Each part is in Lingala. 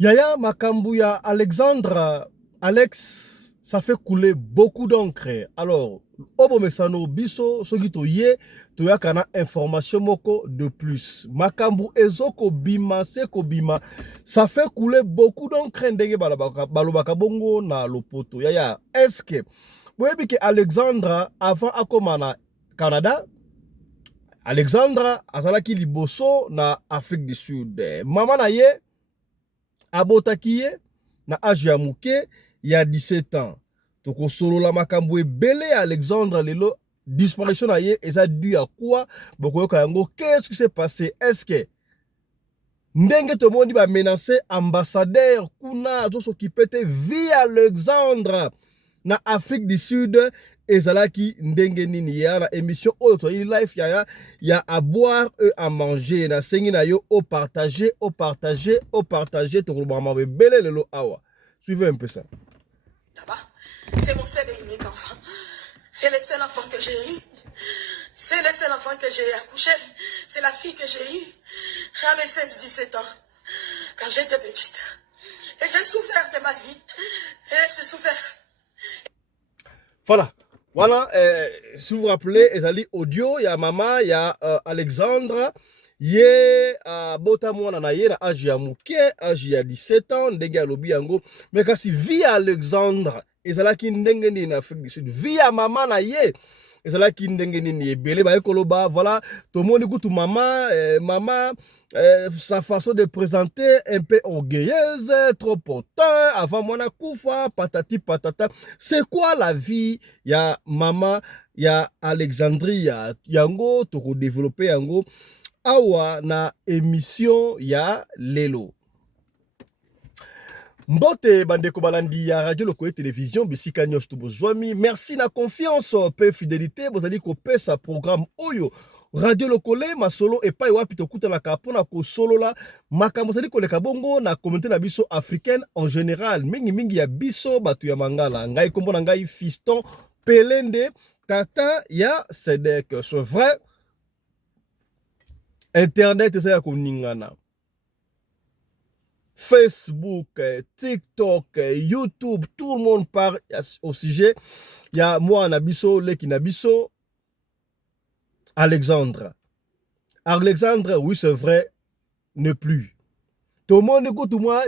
Yaya Makambuya Alexandra, Alex, ça fait couler beaucoup d'encre. Alors, Obomesano Biso, Sogito Ye, Toyakana information moko de plus. Makambu Ezoko Bima, Seko Bima, ça fait couler beaucoup d'encre. Ndenge balobaka bongo na lopoto. Yaya, est-ce que, vous voyez que Alexandra, avant Akomana Canada, Alexandra, azalaki liboso na Afrique du Sud. Maman na ye, abotaki ye na âge ya muke ya 17 ans. Tokosolola makambo ebele Alexandre lelo disparition na ye eza dû à quoi? Bokoyoka yango, qu'est-ce qui s'est passé? Est-ce que ndenge tomoni ba menacer ambassadeur kuna azosokipe te via Alexandre na Afrique du Sud ezalaki ndenge nini? Ya na émission oyo toyi live ya à boire et à manger na sengi na yo au partager tokoloba mabe bele lelo awa. Suivez un peu ça. C'est mon seul et unique enfant. C'est le seul enfant que j'ai eu. C'est le seul enfant que j'ai accouché. C'est la fille que j'ai eue à mes 16-17 ans, quand j'étais petite. Et j'ai souffert de ma vie. Et j'ai souffert. Voilà. Voilà, si vous vous rappelez, ezali audio, il y a maman, il y a Alexandre, ye bota mwana na ye na âge ya muke, âge ya 17 ans, ndenge ya lobi yango, mais kasi via Alexandre, ezalaki ndenge nini na Afrique du Sud, via maman na ye, ezalaki ndenge nini ebele ba ekoloba, voilà, tomoni kutu maman, maman, sa façon de présenter un peu orgueilleuse, trop autant, avant mwana kufa, patati patata. C'est quoi la vie ya maman ya Alexandrie ya yango toko développer yango awa na émission ya lelo. Mbote bandeko balandi ya radio lokoye télévision bisika nyos tubozwami. Merci na confiance pe fidélité bozali ko pesa programme oyo Radio Lokole masolo epai wapi tokutanaka mpona kosolola makambo zali koleka bongo na communauté na biso africaine en général mingi ya biso batu ya mangala. Ngai kombo na ngai Fiston Pelende tata ya Sedek. C'est vrai, internet eza ya koningana. Facebook, TikTok, YouTube, tout le monde parle au sujet. Il y a moi Nabiso, Leki Nabiso, Alexandre. Alexandre, oui, c'est vrai, ne plus. Tout le monde écoute moi.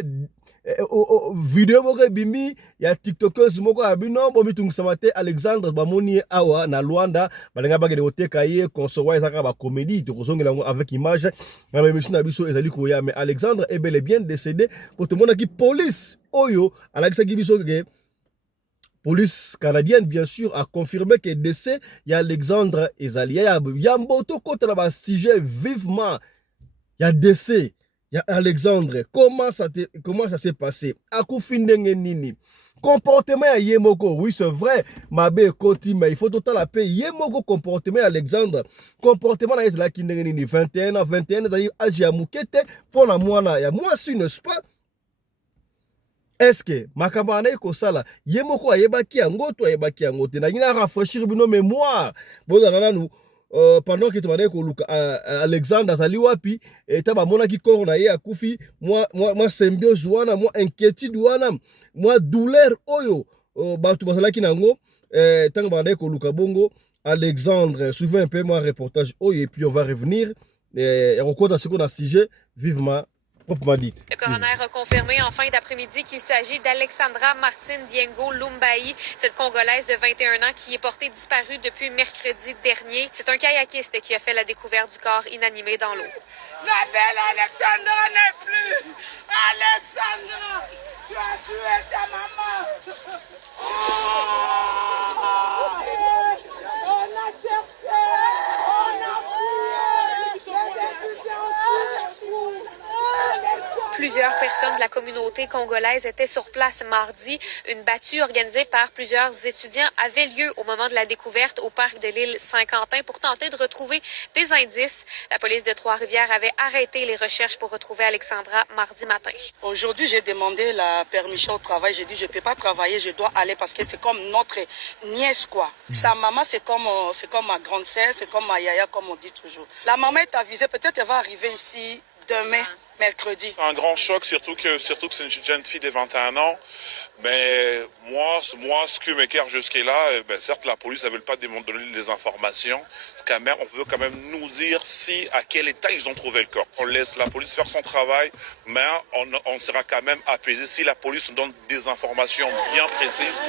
Vidéo moko bimi ya tiktokers moko abino bomi tungsamate Alexandre bamoni awa na Luanda balenga bagede oteka ye konsowa ezaka ba comédie to kozongela ngo avec image na émission na biso ezali koya, mais Alexandre est bel et bien décédé pour tout le monde qui police oyo alakisa biso ke police canadienne bien sûr a confirmé que décès ya Alexandre ezali ya mboto kota na ba sujet vivement ya décès. Il y a Alexandre, comment ça s'est passé? Akufi ndenge nini? Comportement ya Yemoko, oui c'est vrai, Mabe Koti, mais il faut total la paix. Yemoko comportement Alexandre, comportement na Isla ki ndenge nini? 21 ans, 21 ans, âge ya mukete, pour la moana, ya moi si n'est-ce pas? Est-ce que makamba na eko sala Yemoko ayebaki yango to ayebaki yango te? Na ngina rafraîchir bino mémoire. Boza nanu pendant que tu m'as dit Alexandre azali wapi et ta ba mona ki corps na ye akufi moi symbiose wana moi inquiétude wana moi douleur oyo batu bazalaki nango tant ba ndeko luka bongo Alexandre suivez un peu moi reportage oyo et puis on va revenir et recompte ce qu'on a sujet vivement. Le coroner a confirmé en fin d'après-midi qu'il s'agit d'Alexandra Martine Diengo Lumbayi, cette Congolaise de 21 ans qui est portée disparue depuis mercredi dernier. C'est un kayakiste qui a fait la découverte du corps inanimé dans l'eau. La belle Alexandra n'est plus. Alexandra, tu as tué ta maman. On a cherché, on a fouillé. Plusieurs personnes de la communauté congolaise étaient sur place mardi. Une battue organisée par plusieurs étudiants avait lieu au moment de la découverte au parc de l'île Saint-Quentin pour tenter de retrouver des indices. La police de Trois-Rivières avait arrêté les recherches pour retrouver Alexandra mardi matin. Aujourd'hui, j'ai demandé la permission au travail. J'ai dit, je ne peux pas travailler, je dois aller parce que c'est comme notre nièce, quoi. Sa maman, c'est comme ma grande sœur, c'est comme ma yaya, comme on dit toujours. La maman est avisée, peut-être elle va arriver ici demain, mercredi. Un grand choc, surtout que c'est une jeune fille de 21 ans. Mais moi, ce qui m'écarte jusque-là, certes, la police ne veut pas donner les informations. Quand même, on peut quand même nous dire à quel état ils ont trouvé le corps. On laisse la police faire son travail, mais on sera quand même apaisé si la police nous donne des informations bien précises.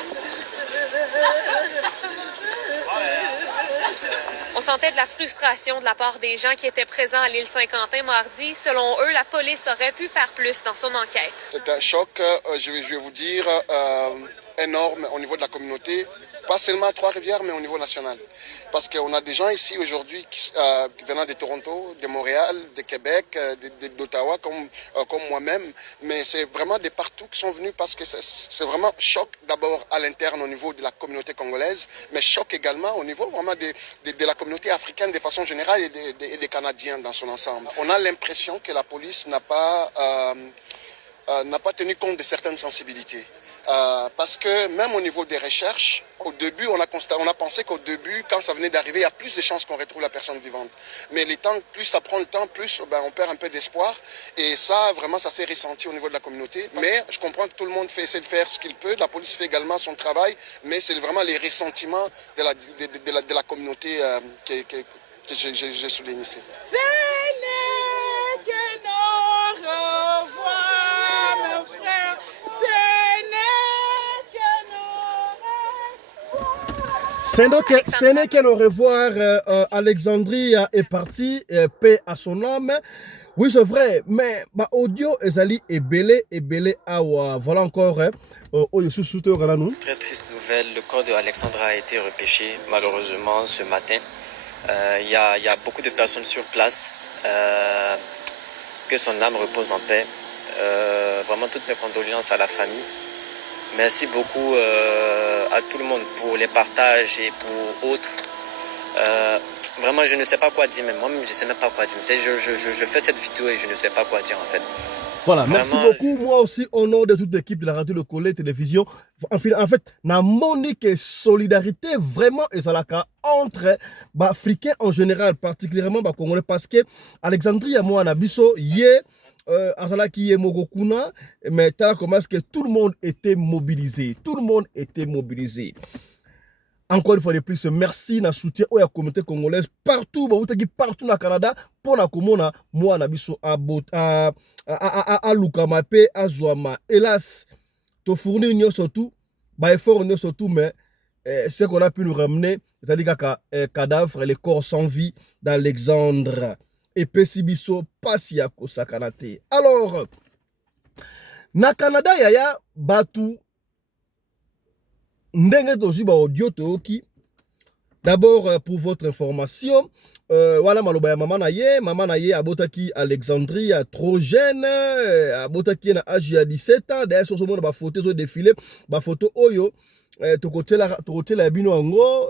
On sentait de la frustration de la part des gens qui étaient présents à l'île Saint-Quentin mardi. Selon eux, la police aurait pu faire plus dans son enquête. C'est un choc, je vais vous dire, énorme au niveau de la communauté, pas seulement à Trois-Rivières, mais au niveau national. Parce qu'on a des gens ici aujourd'hui venant de Toronto, de Montréal, de Québec, d'Ottawa, comme moi-même, mais c'est vraiment de partout qui sont venus parce que c'est vraiment choc d'abord à l'interne au niveau de la communauté congolaise, mais choc également au niveau vraiment de la communauté africaine de façon générale et des Canadiens dans son ensemble. On a l'impression que la police n'a pas tenu compte de certaines sensibilités. Parce que même au niveau des recherches, au début, on a pensé qu'au début, quand ça venait d'arriver, il y a plus de chances qu'on retrouve la personne vivante. Mais plus ça prend le temps, plus on perd un peu d'espoir. Et ça, vraiment, ça s'est ressenti au niveau de la communauté. Mais je comprends que tout le monde essaie de faire ce qu'il peut. La police fait également son travail. Mais c'est vraiment les ressentiments de la communauté que j'ai souligné ici. Ce n'est qu'un au revoir. Alexandrie est partie, paix à son âme. Oui, c'est vrai, mais audio ezali ebele awa. Voilà encore. Très triste nouvelle, le corps de Alexandra a été repêché malheureusement ce matin. Il y a beaucoup de personnes sur place. Que son âme repose en paix. Vraiment toutes mes condoléances à la famille. Merci beaucoup à tout le monde pour les partages et pour autres. Vraiment, je ne sais pas quoi dire, même moi-même, je ne sais même pas quoi dire. Je fais cette vidéo et je ne sais pas quoi dire en fait. Voilà, vraiment, merci beaucoup. Moi aussi, au nom de toute l'équipe de la radio, le Collet, télévision, en fait, na monique et solidarité vraiment ezalaka entre Africains en général, particulièrement Congolais, parce que Alexandrie, moi, Nabiso, Azalaki et Mogokuna, mais comment est-ce que tout le monde était mobilisé. Tout le monde était mobilisé. Encore une fois de plus, merci na soutien à la communauté congolaise partout, partout au Canada, pour la commune, moi, Nabiso, à Lukamape, à Zouama. Hélas, tu fournis surtout, effort surtout, mais ce qu'on a pu nous ramener, c'est-à-dire que cadavre, les corps sans vie d'Alexandre. Et Pesibiso Pasiako Sakanate. Alors, na Canada yaya batu ndenge tozi ba audio toki. D'abord pour votre information, voilà maloba ya mama na ye abotaki Alexandrie trop jeune, abotaki na âge ya 17 ans, d'ailleurs sur ce monde ba photo zo défilé, ba photo oyo tokotela bino ango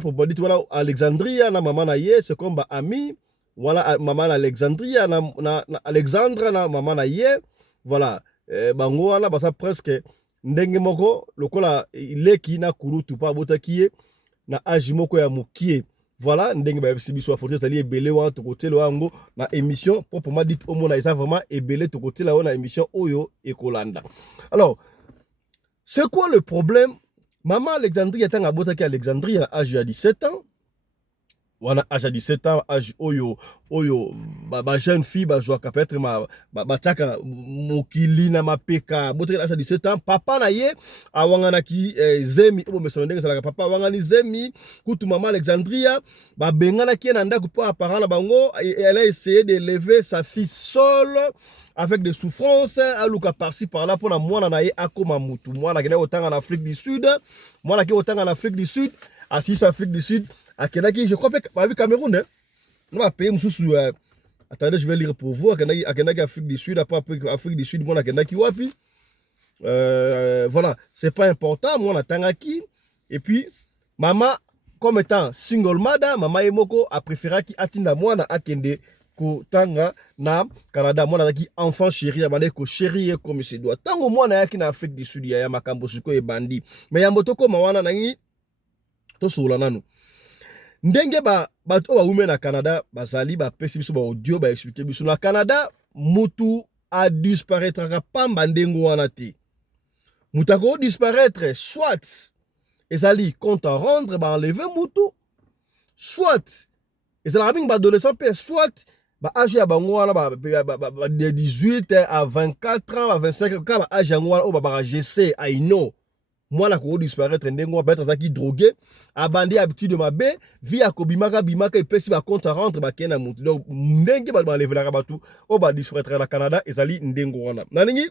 pour dire voilà Alexandria na maman na ye c'est comme ami voilà maman Alexandria na Alexandre na maman na ye voilà bango wana basa presque ndenge moko lokola leki na kurutu pa botaki ye na âge moko ya mukie voilà ndenge ba biso photo tali ebele wa to côté lo ango na émission proprement dit au mona ça vraiment ebele to côté là na émission oyo ekolanda. Alors c'est quoi le problème? Maman Alexandrie est en botaki Alexandrie à l'âge de 17 ans. Wana âge de 17 ans, âge oyo jeune fille joua peut-être tchaka mokili na mapeka botaki âge de 17 ans. Papa na ye awangana ki zemi me sonde salaka papa awangani zemi kutu maman Alexandria bengana ki na ndako po apparent na bango. Elle a essayé de lever sa fille seule avec des souffrances, aluka par-ci par-là pour la moine naie akoma mutu. Moine qui est autant en Afrique du Sud, moine qui est autant en Afrique du Sud, assis en Afrique du Sud, à Kenaki, je crois que avec Cameroun, hein. On va payer sous attendez, je vais lire pour vous. À Kenaki, Afrique du Sud, après Afrique du Sud, moine Kenaki wapi. Voilà, c'est pas important, moine Tangaki. Et puis, maman, comme étant single mother, maman Emoko a préféré qui atinda moine akende. Tanga na Canada moi nazaki enfant chéri ya bande ko chéri comme se doit tango moi na yaki na Afrique du Sud ya makambo siko e bandi mais ya mboto ko mawana nangi to sola nanu ndenge bato ba women na Canada bazali ba pesi biso ba audio ba expliquer biso na Canada mutu a disparaître pamba ndengo wana te. Mutu a disparaître soit ezali compte à rendre ba enlever mutu soit ezala mingi ba adolescent pe soit ba âge ya bango wana de 18 à 24 ans à 25 ka ba âge yango wana o ba GC aino mwana ko disparaître ndengo ba être qui drogué abandi habitude mabe vie akobimaka bimaka epesi ba compte à rendre ba kena mutu donc ndenge ba levelaka batu o ba disparaître na Canada ezali ndengo wana nalingi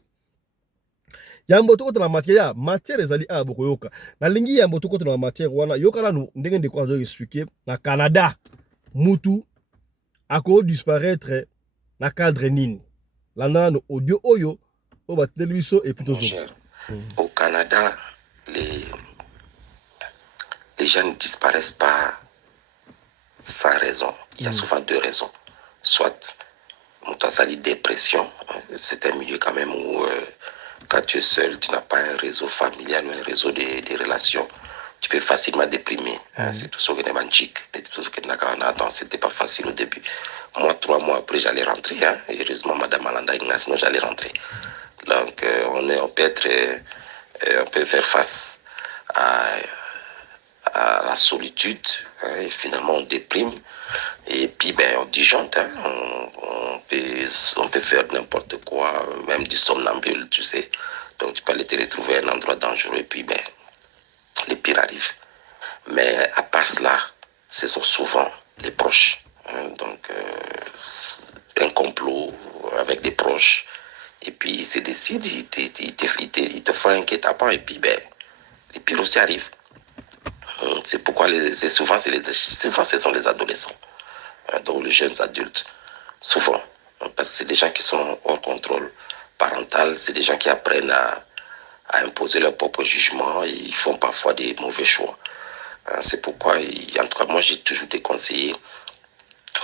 yambo tokota na matière ezali a bokoyoka nalingi yambo tokota na matière wana yoka nanu ndenge ndeko azo expliquer na Canada mutu ako disparaître na cadre nini landa no audio oyo o ba télévision et plutôt au Canada les gens ne disparaissent pas sans raison. Il y a souvent deux raisons. Soit, dépression, c'est un milieu quand même où quand tu es seul, tu n'as pas un réseau familial ou un réseau de relations, tu peux facilement déprimer. C'est tout ce que donc c'était pas facile au début. Moi, 3 mois après, j'allais rentrer. Heureusement, Madame Alanda, sinon j'allais rentrer. Donc, on peut faire face à la solitude, et finalement on déprime, et puis on disjoncte, on peut faire n'importe quoi, même du somnambule, tu sais. Donc tu peux aller te retrouver à un endroit dangereux, et puis les pires arrivent. Mais à part cela, ce sont souvent les proches. Donc un complot avec des proches, et puis ils se décident, ils te font un guet-apens, et puis les pires aussi arrivent. C'est pourquoi souvent ce sont les adolescents, donc les jeunes adultes, souvent, parce que c'est des gens qui sont hors contrôle parental, c'est des gens qui apprennent à imposer leur propre jugement, et ils font parfois des mauvais choix. C'est pourquoi, en tout cas, moi j'ai toujours déconseillé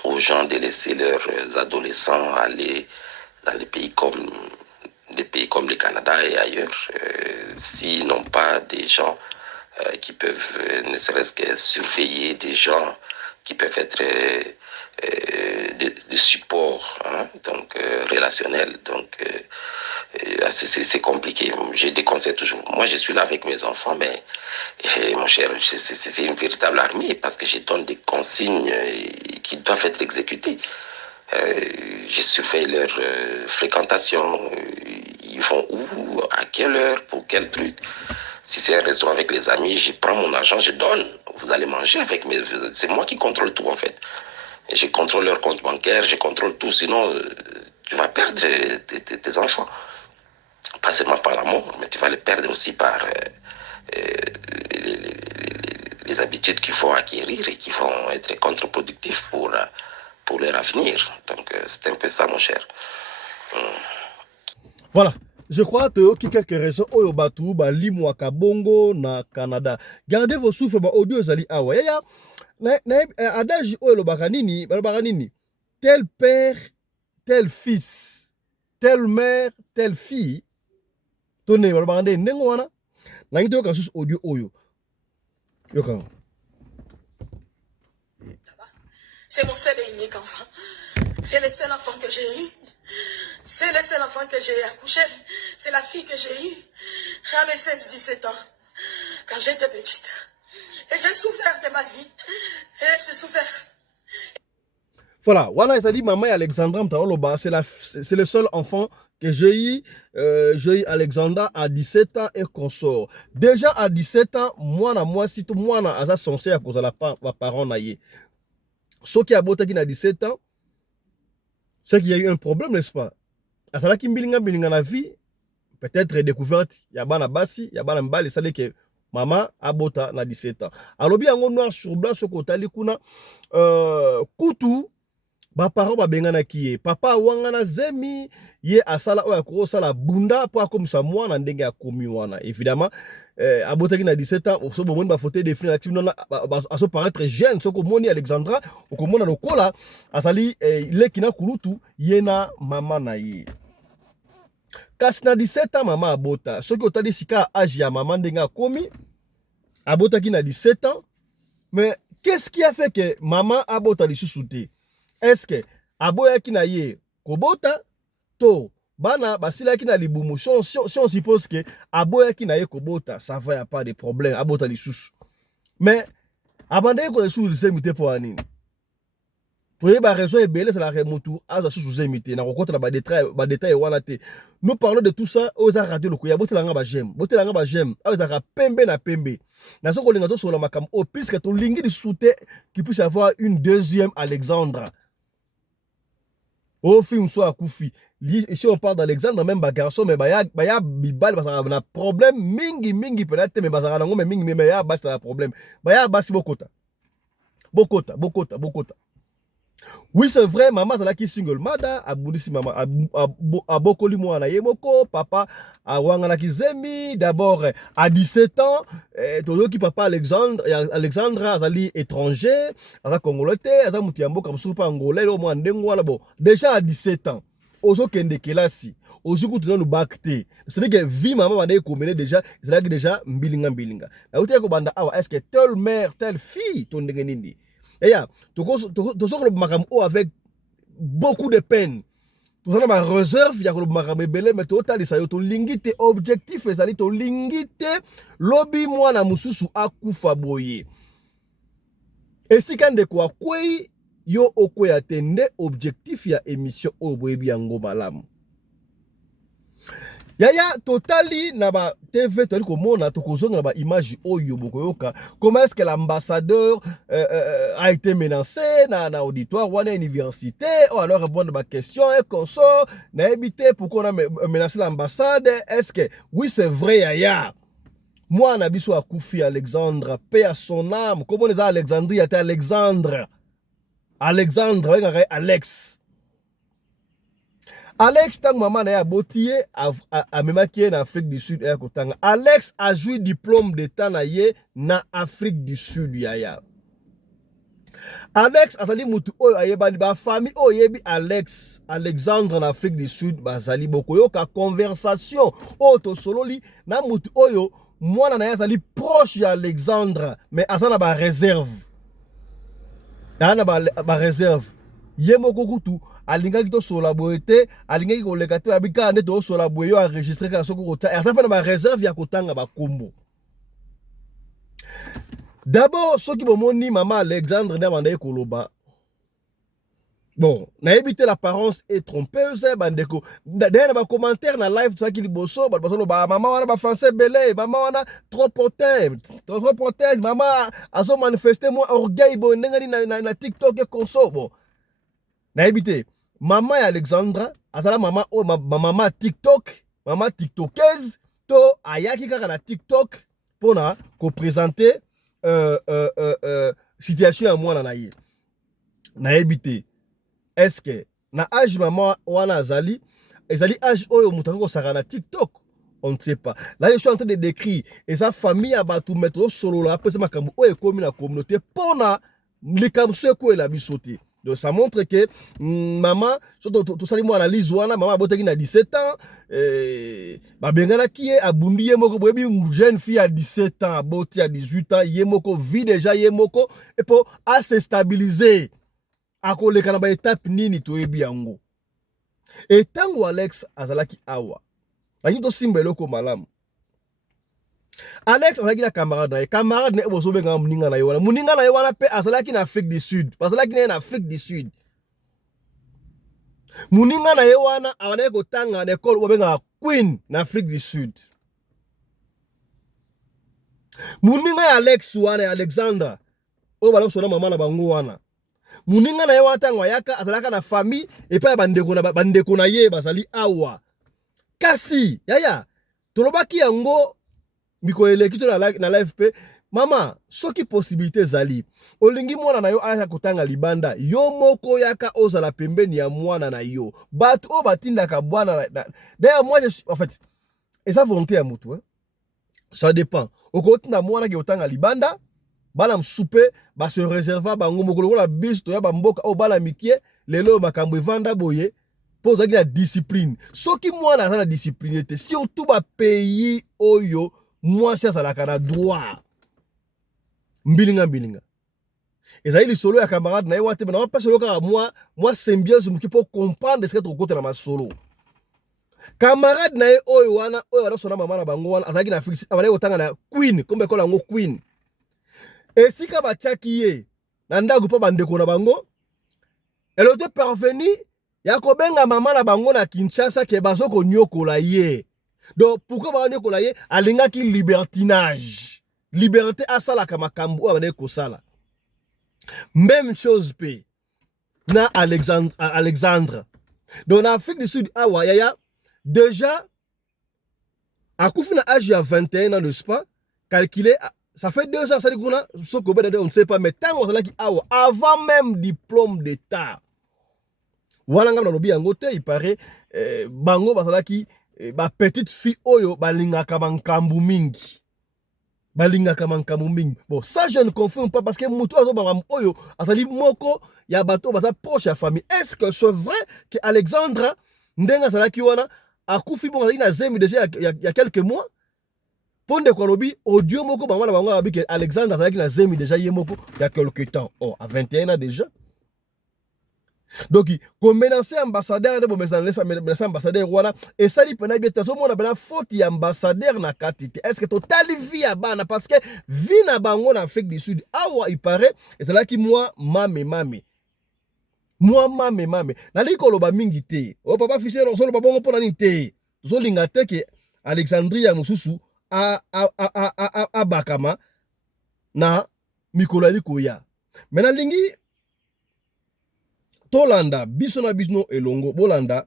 aux gens de laisser leurs adolescents aller dans des pays comme le Canada et ailleurs, s'ils n'ont pas des gens qui peuvent ne serait-ce que surveiller, des gens qui peuvent être de support, donc relationnel. Donc c'est compliqué. Je déconseille toujours. Moi, je suis là avec mes enfants, mais mon cher, c'est une véritable armée parce que je donne des consignes qui doivent être exécutées. Je surveille leur fréquentation. Ils vont où, à quelle heure, pour quel truc. Si c'est un restaurant avec les amis, je prends mon argent, je donne. Vous allez manger avec mes... C'est moi qui contrôle tout en fait. Je contrôle leur compte bancaire, je contrôle tout. Sinon, tu vas perdre tes enfants. Pas seulement par la mort, mais tu vas les perdre aussi par les habitudes qu'il faut acquérir et qui vont être contre-productifs pour leur avenir. Donc, c'est un peu ça, mon cher. Voilà. Je crois que quelques raisons oyo batu ba limwaka bongo na Canada. Gardez vos souffles ba audio zali awa. Ya adage oyo lobaka nini, balobaka nini? Tel père, tel fils, telle mère, telle fille. Tone balobaka ndengo wana. Na ngito ka sus audio oyo. Yoka. C'est mon seul et unique enfant. C'est le seul enfant que j'ai eu. C'est le seul enfant que j'ai accouché. C'est la fille que j'ai eue à mes 16-17 ans, quand j'étais petite. Et j'ai souffert de ma vie. Et j'ai souffert. Voilà, wana ezali maman Alexandra Mtaoloba, c'est le seul enfant que j'ai eu Alexandra à 17 ans et consort. Déjà à 17 ans, moi si tout moi asa censé à cause de la parent naïe. Ce qui a beauté qui n'a 17 ans, c'est qu'il y a eu un problème, n'est-ce pas? À ça là qui bilinga na vie, peut-être découverte, yabana basi, yabana mbali, ça que maman a bota na 17 ans. Alors bien on noir sur blanc ce côté kuna kutu ba parents ba bengana kiye papa wangana zemi ye asala oya ko sala bunda pour comme ça moi na ndenge ya komi wana évidemment abota ki na 17 ans so bo ba photo des filles active non aso paraître jeune so ko moni Alexandra o ko mona lokola asali le kina kulutu yena mama na ye. Kasi na 17 ans maman abota soki otali sika âge ya maman ndenga komi abota ki na 17 ans mais Qu'est-ce qui a fait que maman abota lisusu te? Est-ce que aboyaki na ye kobota to bana basilaki na libumu? Si on suppose que aboyaki na ye kobota, ça va, y a pas de problème, abota lisusu. Mais abandé ko lisusu semité pour anini? Pour ba raison ebele c'est la remutu aza susu semité na kokota na ba détail wana te. Nous parlons de tout ça aux radio le koya botelanga ba j'aime. Botelanga ba j'aime. Aza pembe na pembe. Na soko linga to sur la makam au puisque to lingi de souté qui puisse avoir une deuxième Alexandre. Au film soit Koufi. Si on parle d'Alexandre, même garçon, mais baya bibal, parce qu'on a problème, mingi peut-être, mais bazara nango, mais mingi, mais ya bas un problème. Baya basi bokota. Oui, c'est vrai, maman, c'est là qui single mada, abundisi maman, abokoli mwana yemoko, papa, awangana kizemi, d'abord, à 17 ans, todo ki papa Alexandre, azali étranger, aza congolais, aza mutiambo, comme soupa angolais, au moins ndengwala, bon, déjà à 17 ans, ozo kende kelasi, ozo kutuna nous bakte, c'est-à-dire que vie maman, banda yekomene déjà, c'est là que déjà, mbilinga. La outé ko banda, awa, est-ce que telle mère, telle fille, ton ndengenindi? Et ya, tu sors le makam avec beaucoup de peine. Tu sors ma réserve, il y a le makam belé, mais tu as dit ça, tu lingite objectif, et ça dit tu lingite lobby moi na mususu akufa boye. Et si quand de quoi yo okwe atende objectif ya émission o boye biango malamu. Yaya totali na ba TV toli komona tokozonga na ba image oyo bokoyoka comment est-ce que l'ambassadeur a été menacé na auditoire wana université ou alors répondre à ma question et consort na éviter pourquoi on a menacé l'ambassade. Est-ce que oui c'est vrai yaya moi na biso akufi Alexandre paix à son âme comment les Alexandrie était Alexandre Alex tang maman na ya botiye a memaki en Afrique du Sud ya kotanga. Alex a joué diplôme d'état na ye na Afrique du Sud yaya. Alex azali mutu oyo ayebani ba famille oyo yebi Alexandre en Afrique du Sud bazali bokoyo ka conversation oyo to sololi na mutu oyo mwana na ya azali proche ya Alexandre mais azana ba réserve. Ana ba réserve. Yemoko kutu alingaki to sola boete alingaki koleka to abika nde to sola boyo enregistrer ka soko kota ata pa na ba réserve ya kotanga ba kombo. D'abord soki bomoni mama Alexandre na banda ekoloba bon na éviter l'apparence est trompeuse bandeko derrière ba commentaire na live ça qui liboso ba maman wana ba français belé maman wana trop potent maman azo manifester moi orgueil bon ndengani na TikTok et conso bon na éviter maman ya Alexandra azala maman o maman tiktokeuse to ayaki kaka na TikTok pona ko présenter situation ya mwana na ye na éviter est-ce que na âge maman wana azali ezali âge oyo mutako ko saka na TikTok on ne sait pas là je suis en train de décrire et sa famille a batu mettre solo là après ça makambo oyo komi na communauté pona likambo seko la bisoté. Donc ça montre que maman, tout ça, moi analyse wana maman boteki na 17 ans, ba bengana ki e abundi yemoko boyebi une jeune fille à 17 ans, boti à 18 ans, yemoko vit déjà yemoko et pour à se stabiliser. Ako le kana ba étape nini to yebi yango. Et tango Alex azalaki awa. Ani to simbelo ko malamu. Alex azalaki na camarade ne bozo benga muninga na yo wana pe azalaki na Afrique du Sud azalaki na Afrique du Sud muninga na yo wana awana ko tanga na école benga Queen na Afrique du Sud muninga ya Alex wana Alexandre o bala sona mama na bango wana muninga na yo wana tanga yaka azalaka na famille et pa bandeko na ye bazali awa kasi yaya tolobaki yango Miko elekito na live pe mama soki possibilité zali olingi mwana na yo aya kotanga libanda yo moko yaka ozala pembeni ya mwana na yo bat o batinda ka bwana d'ailleurs moi en fait et ça volonté à mutu hein? Ça dépend okotinda mwana ki otanga libanda bala msupe ba se réserva bango moko la bis to ya ba mboka o bala mikie lelo makambo evanda boye pour ça la discipline soki mwana za na discipline te surtout ba pays oyo moi ça la kana droit mbilinga ezali lisolo ya camarade na ye wate na pas solo ka moi symbiose muki pour comprendre ce que to côté na masolo camarade na ye oyo wana sona mama na bango wana azaki na fixe abale otanga na queen comme école ngo queen esika batiaki ye na ndaku pa bandeko na bango elle était parvenue ya kobenga mama na bango na Kinshasa ke bazo ko nyokola ye. Donc pourquoi ba nyokola ye alingaki libertinage liberté asala kama kambu abane ko sala. Même chose pe na Alexandre. Donc en Afrique du Sud awa yaya déjà à Koufina âge à 21 ans n'est-ce pas calculé ça fait 2 ans ça dit qu'on a on ne sait pas mais tant on là qui awa avant même diplôme d'état. Voilà ngam na lobi yango te il paraît bango bazalaki ba petite fille oyo balingaka bankambu mingi. Balingaka mankambu mingi. Bon, ça je ne confirme pas parce que mutu azo bangam oyo azali moko ya bato baza proche ya famille. Est-ce que c'est vrai que Alexandre ndenga zalaki wana akufi bon azali na zemi déjà il y a quelques mois? Ponde kwa lobi audio moko bango na bango abi que Alexandre azalaki na zemi déjà yemoko il y a quelques temps. Oh, à 21 ans déjà. Donc, comme menacer ambassadeur de menacer ambassadeur voilà et ça li pena bien tout le monde a bien faute ambassadeur na katite. Est-ce que total vie à bana parce que vie na bango en Afrique du Sud awa il paraît et c'est là qui moi mame na li koloba mingi te o papa fichier solo babongo pona ni te zo linga te ke Alexandria mususu a bakama na mikolali koya mena lingi Tolanda, bisona bisno elongo, bolanda,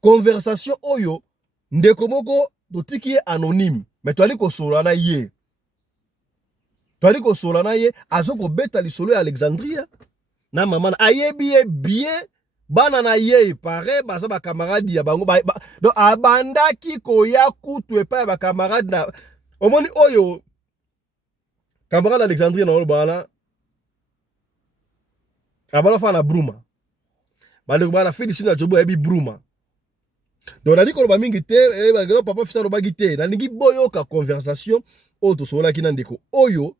conversation oyo, ndekomoko, totiki anonyme, mais toali ko solana ye. Toali ko solana ye, azoko beta li solo Alexandria, na maman, aye bien, banana ye, pare, basa ba camarade ya bango, donc abanda ki koya kutu pa ba camarade na, omoni oyo, camarade Alexandria na olbana, abala fa na bruma baleko bana fait ici na jobo ebi bruma donc na diko ba mingi te ba papa fisa ba gite na ningi boyo ka conversation auto sola ki na ndeko oyo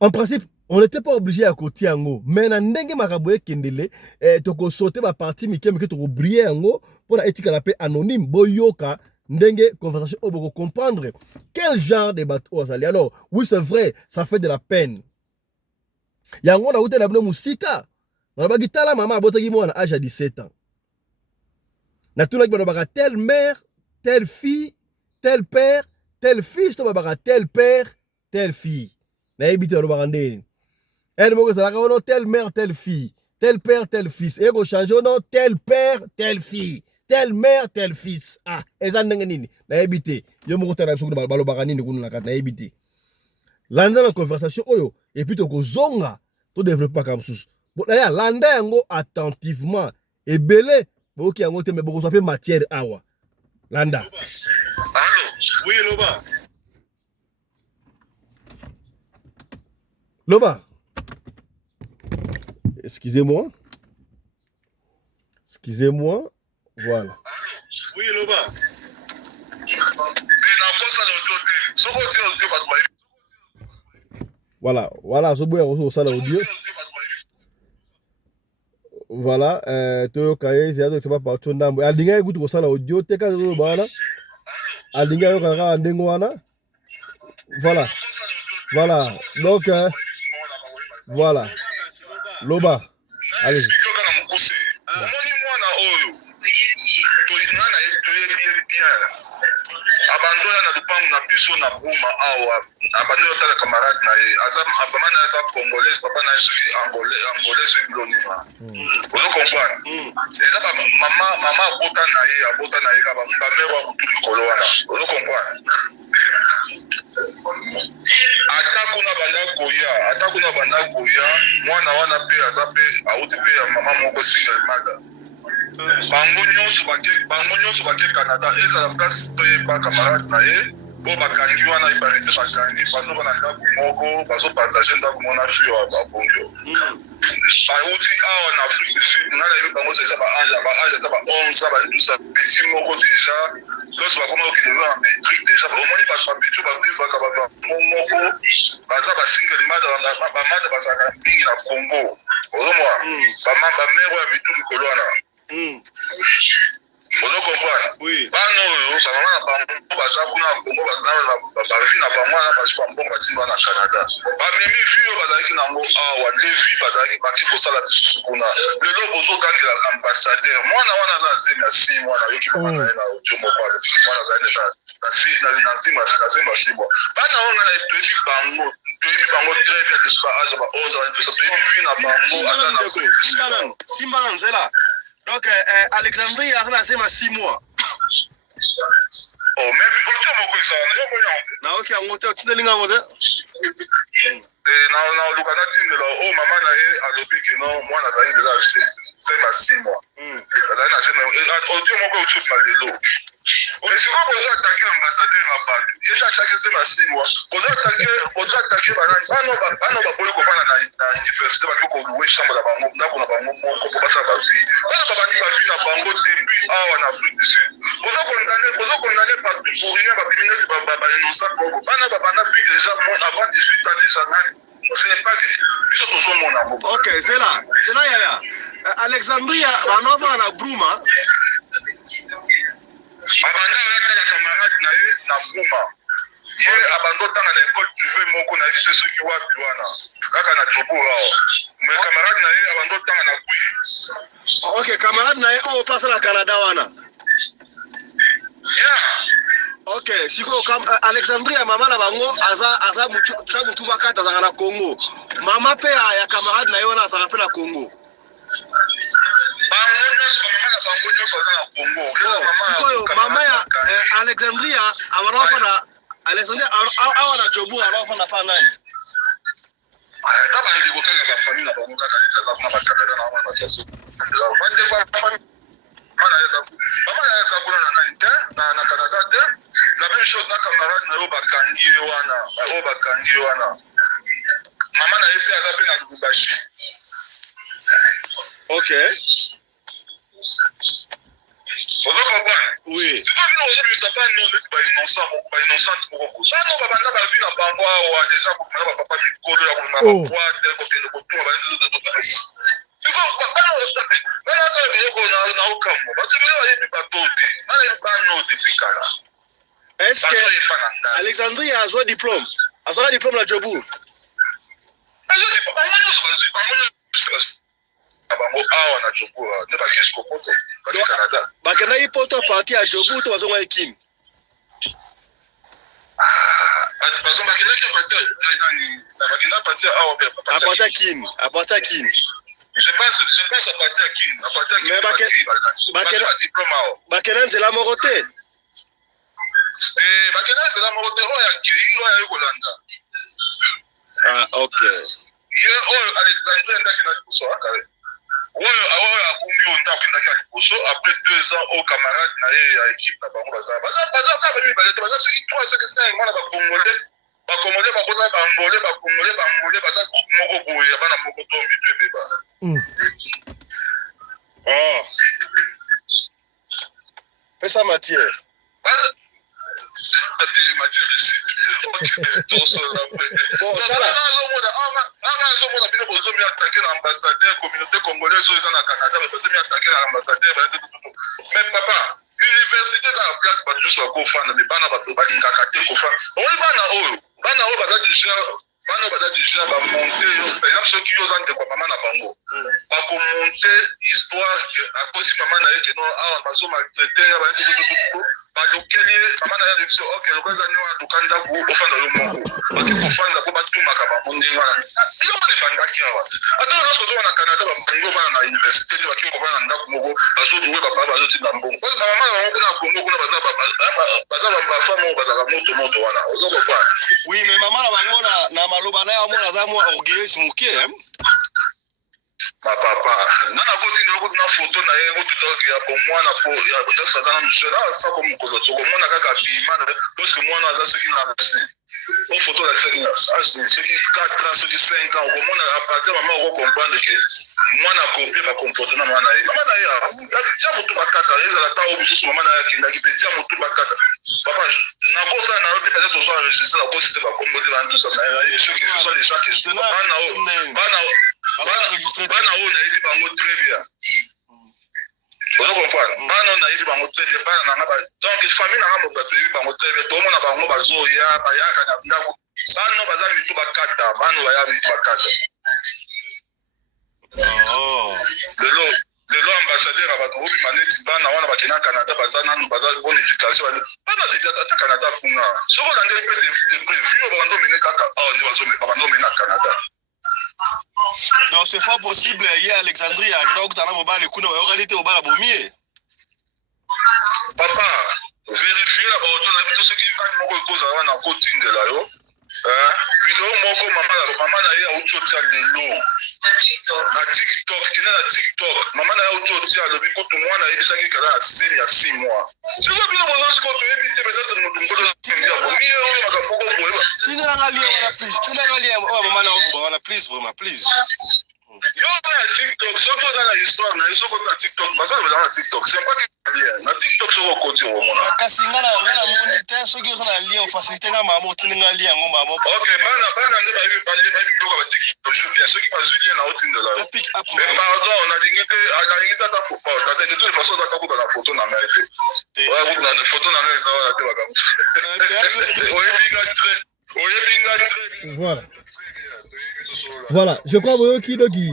en principe on n'était pas obligé à côté yango mais na ndenge makabo ekendele to ko sauter ba partie mikem ke to ko briller yango pour la éthique la paix anonyme boyoka ndenge conversation oboko comprendre quel genre de bateau azali. Alors oui c'est vrai ça fait de la peine. Yango na ute na bino musika. Na ba gitala mama abotaki mwana à âge à 17 ans. Na tuna ki ba telle mère, telle fille, tel père, tel fils to ba tel père, telle fille. Na ebité ba ndeni. Elle mo ko sala ko no telle mère, telle fille, tel père, tel fils. Et ko changer no tel père, telle fille, telle mère, tel fils. Ah, ezandenge nini. Na ebité. Yo mo ko tala biso ba lo nini kuna na kat na ebité. Landa na conversation oyo et puis to ko zonga to développer comme sous. Bon là landa yango attentivement et belé boki yango te me boko so pe matière awa. Landa. Allô, oui Loba. Loba. Excusez-moi. Excusez-moi. Voilà. Allô, oui Loba. Voilà, voilà, so boya au sala audio. Voilà, to kaye c'est ça pas partout ndambo. Alinga écoute au sala audio te ka zo bana. Alinga yo kaka ndengo wana. Voilà. Voilà. Donc voilà. Loba. Allez. Abandona na lupango na biso na Buma awa abandona tala camarade na ye azam abamana za congolais papa na soki angolais so bilonima vous comprenez et là mama abota na ye ka ba mero kutu likolo wana vous comprenez ata kuna banda koya mwana wana pe azape auti pe ya mama moko single mother bango nyonso bake Canada ezala place toyeba camarade na ye Bon, bakangi wana iparete bakangi bazo bana ndako moko bazo partager ndako mona fio ya babongo. Bauti awa na Afrique du Sud nga na yebi bango déjà baange eza ba 11 ba tout petit moko déjà lorsque bakoma okende en métrique déjà omoni bato babetio bavivaka bato moko baza basingle mada bamada bazalaka mingi na Congo ozomwa bamero ya mitu likolo wana ozo comprendre oui bana oyo bamama na bango baza kuna na Congo bavi na bango wana bazi bambongo batimba na Canada bamemi vi oyo bazalaki nango awa nde vi bazalaki baki kosala lisusu kuna lelo bozogangela ambassadeur mwana wana aza na zemi ya 6 mwana yoki mama na ye na audio moko mwana azali na zemi simwa bana oyo ngana toyebi bango très bien depuis age ba 11 ans toyebi vi na bango ata na Simba na nzela. Donc, Alexandrie a lancé ma 6 mois. Oh, mais voiture moko ezala yo moya onde. Na oki angote otindelinga ngote. Na luka na tindela o mama na ye alobi ke no mwana azali déjà c'est ma 6 mois. Azali na sema audio moko uchup na lelo. Mais si vous pouvez attaquer l'ambassadeur à Bad, il y a chaque c'est ma 6 mois. Vous attaquer bana ba pole ko fana na université ba ko louer chambre la bango na ko na bango ko pasa ba vie. Bana ba bani ba vie na bango depuis en Afrique du Sud. Vous condamner partout pour rien ba minute ba innocent boko. Bana ba bana vie déjà avant 18 ans déjà nan. Ce n'est pas que biso tozo mona mo. OK, c'est là yaya. Alexandria banova na Bruma. Abanda ya camarade na ye na Bruma. Ye abando tanga na école privée moko na yise ceux qui wapi wana. Kaka na Togo wao. Mais camarade na ye abando tanga na Kui. OK, camarade na ye o passe na Canada wana. Yeah. OK, siko Alexandria mama na bango aza mutu bakata za na Congo. Mama pe ya camarade na ye wana aza pe na Congo. Sikoyo mama ya Alexandria awanafa na Alexandria awana jobu alafa na panani. Kama ndiko kanga ba famille na bango kaka nita za kuna ba Canada na wana kiasi. Bande ba famille mama ya za kuna na nani te na Canada te. La même chose na camarade na yo bakangi wana. Mama na yepe aza pe na Lubumbashi. OK. Vous comprenez? Oui. C'est pas que nous sommes pas innocents pour beaucoup. Ça, nous, on a vu la banque déjà pour que papa me colle, on a pas de côté de côté. C'est quoi? Est-ce que Alexandrie a un diplôme? A un diplôme la Jobour? Bakana ipoto parti à Jobour to bazonga ekim. Apata kin. Je pense à partir à Kin. À partir à Kin. Mais Bakena nzela moko te. Bakena nzela moko te oyo akei oyo ayi kolanda. Ah, OK. Ye oyo Alexandrie ndaki na liboso akare. Oyo akumbi oyo ndaki ndaki na liboso après 2 ans au camarade na ye ya équipe na bango baza ka bami balete baza soki 3 soki 5 mwana bakongole bakota bangole baza groupe moko boye ya bana moko to mitu ebeba. Oh. Fais ça matière. Matière ici. Bon, ça là. On a bien besoin d'attaquer l'ambassadeur, communauté congolaise, ils sont au Canada, mais besoin d'attaquer l'ambassadeur. Mais papa, l'université dans la place, pas juste la co-fan, mais pas dans la co-fan. On est déjà va monter, par exemple, ceux qui osent entrer quoi, maman n'a pas mot. Va monter histoire à cause de maman n'a que non, ah, ma zone a traité, va lequel maman n'a dit ok, le gars n'a pas de candidat pour au fond de l'homme. Parce que au fond de la coupe tout ma capa monter voilà. Ils ont des bandes qui avancent. Attends, lorsque on a Canada, on va à l'université, on va qui on va dans le Congo, on va jouer papa, on va jouer dans le bon. Parce que maman on va au Congo, on va femme, on va dans la moto voilà. On va pas. Oui, mais maman na maloba na ya mwana za mwa orgueil muke hein. ma papa nana koti ndo na photo na ye koti to ya bon mwana po ya ça dans le jeu là ça comme ko to ko mona kaka bima parce que mwana za ce qui na une photo la scène c'est qui 4 ans c'est 5 ans ko mona à partir maman ko comprendre que mwana copier ba comportement mwana ye ja mutu bakata yeza la tawo biso mama na yake ndaki petia mutu bakata papa na bosa na yote peut-être aux enregistrer la bosse ba compoter dans tout ça mais ceux qui sont les gens qui bana o na yedi bango très bien vous comprenez bana na yedi bango très bien bana na ba donc famille na ngamo ba yedi bango très bien to mona bango bazo ya ba ya kana ndako bana baza mitu bakata bana ba ya mitu bakata lelo ambassadeur abakobi maneti bana wana bakina Canada baza bonne éducation bana ata Canada kuna soko landeli pe de prévu bando mene kaka ne bazo mene Canada. Donc c'est fort possible hier Alexandrie donc tana mobile kuna wa réalité obala bomie papa vérifier la auto na bito ce qui quand moko koza wana ko tindela yo vidéo moko mama na ye auto lelo na TikTok mama na ye auto lobi ko to mwana yebisaki kala aseli ya 6 mois siko bino bozo siko to yebite peut-être mutumbo tindela bomie yo makamoko boyeba tindela ngali mama na wana please vraiment please yo na TikTok surtout dans la histoire na isoko na TikTok parce que dans TikTok c'est pas lien na TikTok soko côté au mona kasi ngana moniteur soki oza na lien facilité nga mama otinga lien ngo mama OK bana nde ba doka ba TikTok je bien soki ba lien na otinga la pick up mais pardon na dignité ta football ta de toute façon ta ko na photo na merde ouais na photo na merde ça te ba Voilà. Voilà, je crois que qui doki.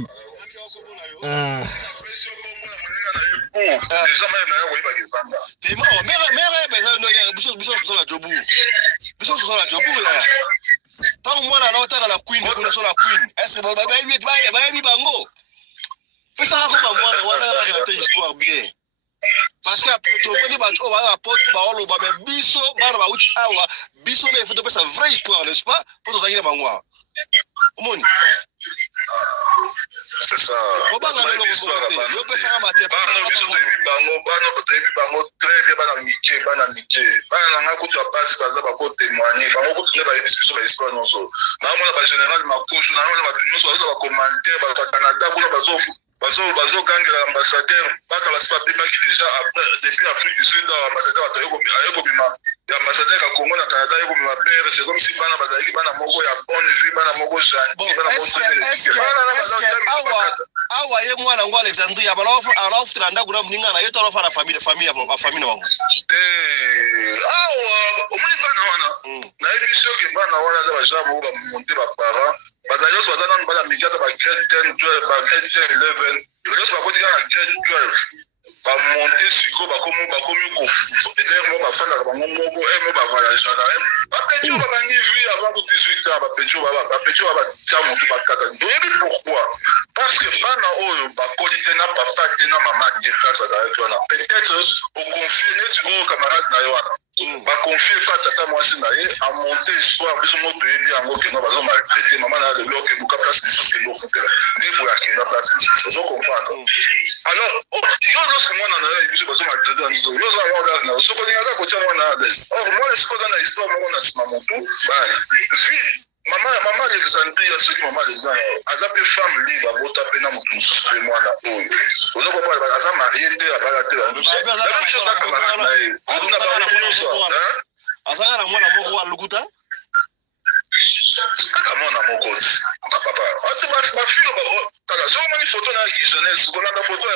Ah. Déjà même na oui ba kisanga. C'est bon, mais besoin de biso sur la jobu. Biso sur la jobu là. Tant moi na lota la queen kuna sur la queen. Est-ce ba ba bango. Pesa ko ba mwana wana na ta histoire bien. Parce que après tout le monde va la porte ba olo ba biso ba ba uti awa biso na faut pesa vraie histoire n'est-ce pas pour nous aller bangwa. Omoni. C'est ça. Obanga lelo ko yo pesa nga mate pas bango très bien bana mike bana nga kutu passe baza ba ko témoigner bango kutu ne ba biso ba histoire non so na mona ba général makushu na mona ba nyonso baza ba commenter ba Canada kuna bazo gangela ambassadeur baka basipa bimaki déjà après depuis Afrique du Sud ambassadeur ayeko bima l'ambassadeur ka Congo na Canada ayeko bima père c'est comme si bana bazali bana moko ya bonne vie bana moko gentil bana moko awa ye mwana ngo Alexandrie abalofu tanda kuna mninga na yeto alofa na famille wangu awa omoni bana wana na ebiso ke bana wana za bajabu ba monter ba parents bazali so bazana bana migata ba grade 10 12 ba grade 10 11 les ba kotika na grade 12 ba monter siko ba komi ko peut-être mo ba fana ba mo ba voyage na ba pecho ba bangi vie avant 18 ans ba pecho ba tamo tout ba kata et pourquoi parce que bana oyo ba kolite na papa te na mama de classe bazali tona peut-être au confier net go camarade na yo wana ba confier pas tata mwasi na ye a monter histoire biso moto yebi yango ke no bazo maltraiter maman na le bloc buka place biso ke lo futer ni pour la kina place biso je comprends alors yo lorsque moi na ye biso bazo maltraiter biso yo za moi na so ko ninga ko tia moi na des moi ce ko dans la histoire moi na sima moto ba puis maman Alexandrie ce qui maman Alexandrie aza pe femme libre bota pe na moto mususu moi na oyo ozo ko pa aza marié te abala te la même chose na camarade na ye na ba nyonso azanga na mwana moko wa lukuta kaka mwana moko ti papa ati ba filo ba kaka so moni photo na jeunesse ko landa photo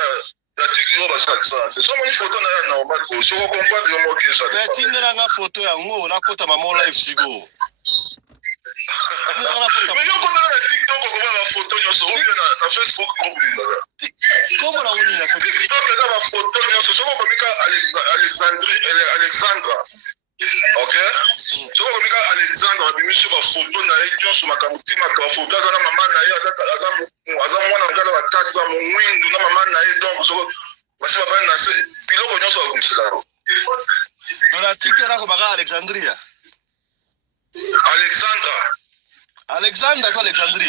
ya TikTok ba ça so moni photo na normal ko so ko comprendre yo mo ke ça mais tindela nga photo ya ngo na kota mama live sigo mais yo kona na TikTok ko ba photo nyonso ou bien na Facebook groupe ni comment na woni na photo TikTok na ba photo nyonso so ko mika Alexandra OK so ko mika Alexandra bimiso ba photo na ye nyonso makamutima ka photo za na mama na ye aza mwana ngala ba tatu mu mwindu na mama na ye donc so basi ba na se biloko nyonso ba kumsela na TikTok na ko ba Alexandria Alexandra to Alexandrie.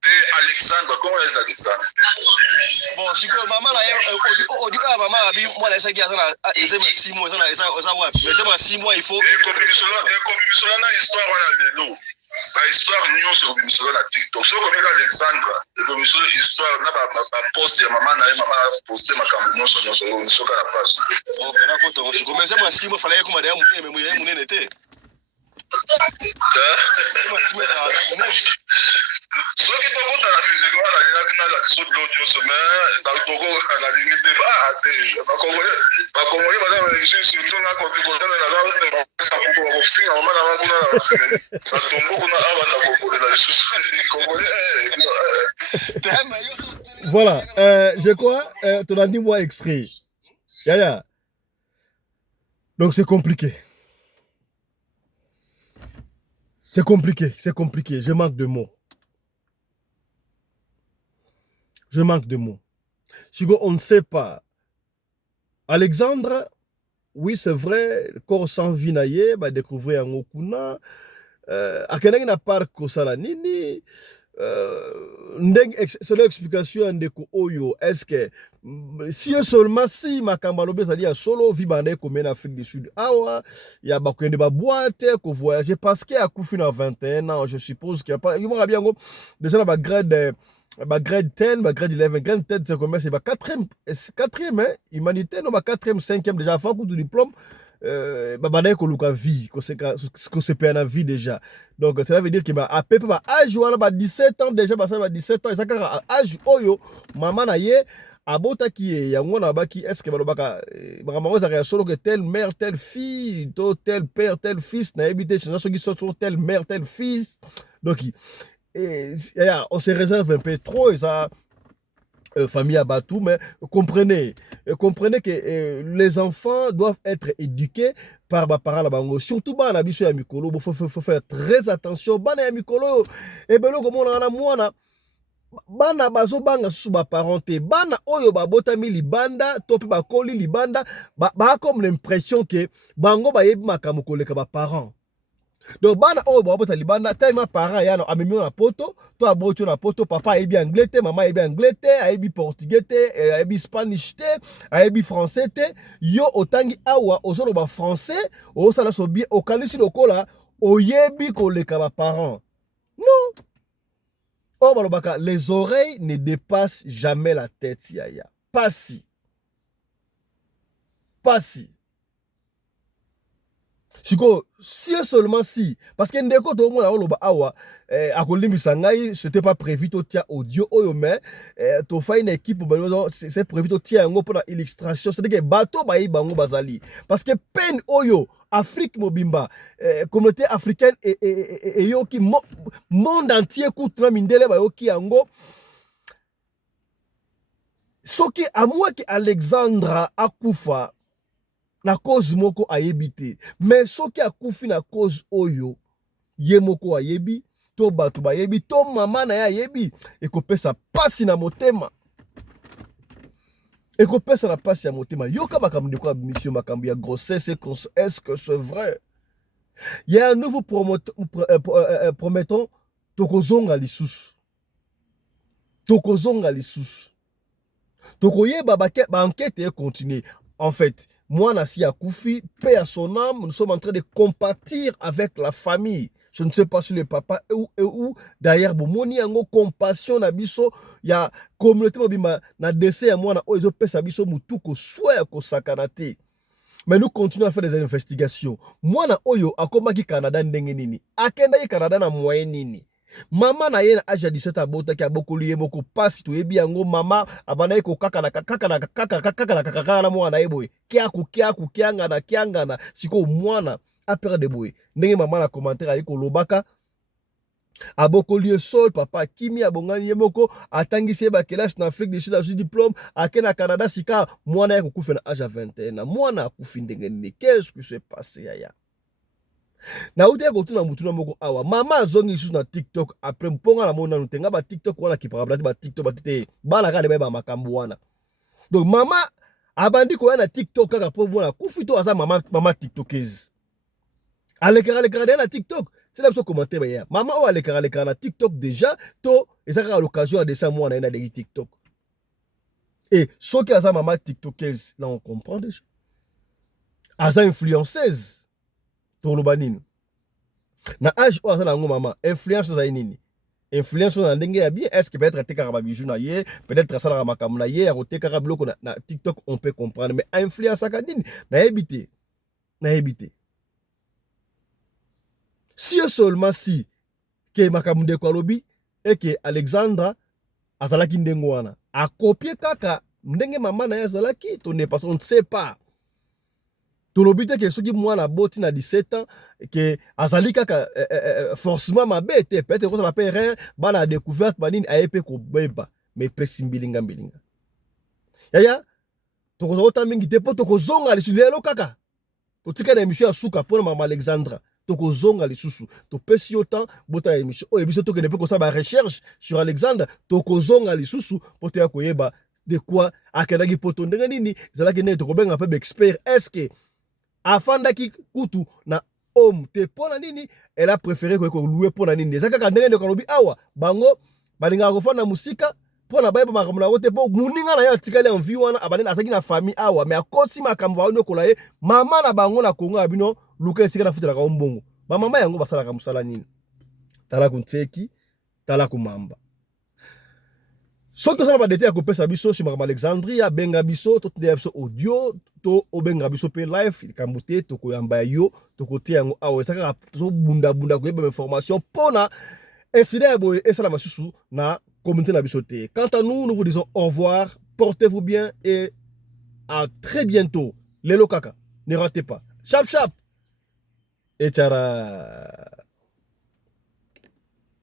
Alexandre, comment est Alexandre? Bon, si que maman là, au début, maman a dit, moi, elle qui a 6 mois, mais c'est moi 6 mois, il faut. Et comme il y a l'histoire, on a le l'histoire nous sur la TikTok. So comme Alexandre, comme histoire, on a posté maman, maman a posté ma campagne sur la page. Ok, d'accord. Si comme c'est moi 6 mois, il fallait que madame mon était. Ce qui peut vous dans la physique, on a l'action de l'audio semaine, dans le Togo, on a limité, pas Congolais, madame, je suis surtout là, quand tu connais la ça pour vous finir, on a la Togo, on a Congolais. Voilà, je crois, tu as dit moi extrait. Yaya. Donc c'est compliqué. C'est compliqué. Je manque de mots. Si on ne sait pas. Alexandre, oui, c'est vrai, le corps sans vinaye, bah découvrir en okuna. Akeneng na part kosala nini. C'est l'explication de Oyo. Est-ce que si seulement si Makambalobe ça dit à solo vibane comme en Afrique du Sud, awa il y a beaucoup de boîte qu'on voyager parce qu'il y a Koufina à 21 ans, je suppose qu'il y a pas il m'a bien déjà la grade 10, grade 11, grade 10 c'est comme c'est 4e hein, humanité non 4e 5e déjà avant coup de diplôme babane ko luka vie ko c'est pas na vie déjà. Donc cela veut dire que à peu près âge wala 17 ans déjà ça va 17 ans ça ka âge oyo maman na ye abota ki yango na baki est-ce que balobaka vraiment ça ya solo que telle mère telle fille tel père tel fils na habité chez ceux qui sont telle mère tel fils. Donc on se réserve un peu trop et ça famille à Batou, mais comprenez que les enfants doivent être éduqués par les parents là-bas. Surtout dans la biche à Mikolo, il faut faire très attention. Bana ya Mikolo, et ben là comme on a mwana, bana bazo banga sous ba parenté, bana oyo ba botami libanda, topi ba koli libanda, ba comme l'impression que bango ba yebi makamu koleka ba parents. Donc bana oyo ba bota libanda tellement parents yana amemi na poto to aboti na poto papa ebi anglais te maman ebi anglais te ebi portugais te ebi spanish te ebi français te yo otangi awa osolo ba français osala so bien okanisi lokola oyebi koleka ba parents non. Oh balobaka les oreilles ne dépassent jamais la tête yaya pas si Siko, si seulement si, parce que ndeko to mona oloba awa, akolimbisa ngai, c'était pas prévu to tia audio oyo mais to fa une équipe c'est prévu to tia ngo pour la illustration, c'est que bateau ba bango bazali. Parce que peine oyo Afrique mobimba, communauté africaine et yo ki monde entier koutna mindele ba yo ki yango. Soki à moi que Alexandra akufa na cause moko ayebite mais soki akufi na cause oyo ye moko ayebi to bato bayebi to mama na ya ayebi ekopesa pasi na motema ekopesa na pasi ya motema yoka makambo de quoi mission makambo ya grossesse est-ce que c'est vrai? Il y a un nouveau promettant tokozonga lisusu tokoyeba ba enquête et continuer en fait. Moi, Nassi Akoufi, paix à son âme, nous sommes en train de compatir avec la famille. Je ne sais pas si le papa est où. D'ailleurs, il y a une compassion, il y a une communauté, na décès à moi, ils ont fait biso mutuko soit ko sakanate. Mais nous continuons à faire des investigations. Moi, na oyo akomaki Canada ndenge nini. Akenda yi Canada na moyen nini. Mama na ye na âge de 17 abota ki aboko liye moko pasi to yebi yango mama abana ye ko kaka na mwana ye boye kianga na siko mwana apere de boye ndenge mama na commentaire ali ko lobaka aboko liye sol papa kimi abongani ye moko atangisi ye ba classe na Afrique du Sud a diplôme akena Canada sika mwana ye ko kufa na âge 21 na mwana akufi ndenge ni qu'est-ce qui s'est passé yaya. Na utia kotuna mutuna moko awa mama azongi lisusu na TikTok après mponga na mona nutenga ba TikTok wana kipara ba TikTok batite bana kana ba makambo wana. Donc mama abandi ko na TikTok kaka po mona kufito aza mama TikTokers. Alekara na TikTok c'est là que commentaire hier. Maman ou les na TikTok déjà, to et ça a l'occasion de ça moi na des TikTok. Et ce qui a ça maman TikTokeuse, là on comprend déjà. Aza influenceuse pour le banin. Na âge où aza nango maman, influence za nini? Influence na ndenge ya bien, est-ce que peut-être teka ba bijou na ye, peut-être ça la makam na ye, a teka bloko na TikTok on peut comprendre, mais influence ka nini? Na ebité. Si seulement si que makamunde kwa lobi et que Alexandra azalaki ndengo wana a copier kaka ndenge mama na azalaki to ne pas on ne sait pas to lobi te que soki mwana boti na 17 ans que azali kaka forcément ma bête peut-être que ça la père ba na découverte banini ayepe ko beba mais pesimbilinga mbilinga yaya to ko zota mingi te poto ko zonga lelo kaka to tika na émission ya suka pour mama Alexandra toko zonga lisusu to pesi autant bota émission o ebiso to ke ne peut ko sa ba recherche sur Alexandre toko zonga lisusu poto ya koyeba de quoi akelaki poto ndenge nini zalaki ne to ko benga pe expert est-ce que afandaki kutu na homme te pona nini elle a préféré ko louer pona nini ezaka ka ndenge ne ko lobi awa bango balinga ko fana musika pona bayeba makambo na wote po muninga na ya tikali en vie wana abanena asaki na famille awa mais akosi makambo ba nyokola ye mama na bango na Kongo abino luka esika na futela ka mbongo ba mama yango basala ka musala nini tala kunteki tala kumamba soki osala badete ya kopesa biso chez makambo Alexandria benga biso to tende biso audio to obenga biso pe live kamute to koyamba yo to kote yango awa esaka to bunda koyeba information pona incident boy esala masusu na communauté na biso te. Quant à nous, nous vous disons au revoir, portez-vous bien et à très bientôt. Lelo Kaka, ne ratez pas. Chap chap et tchara.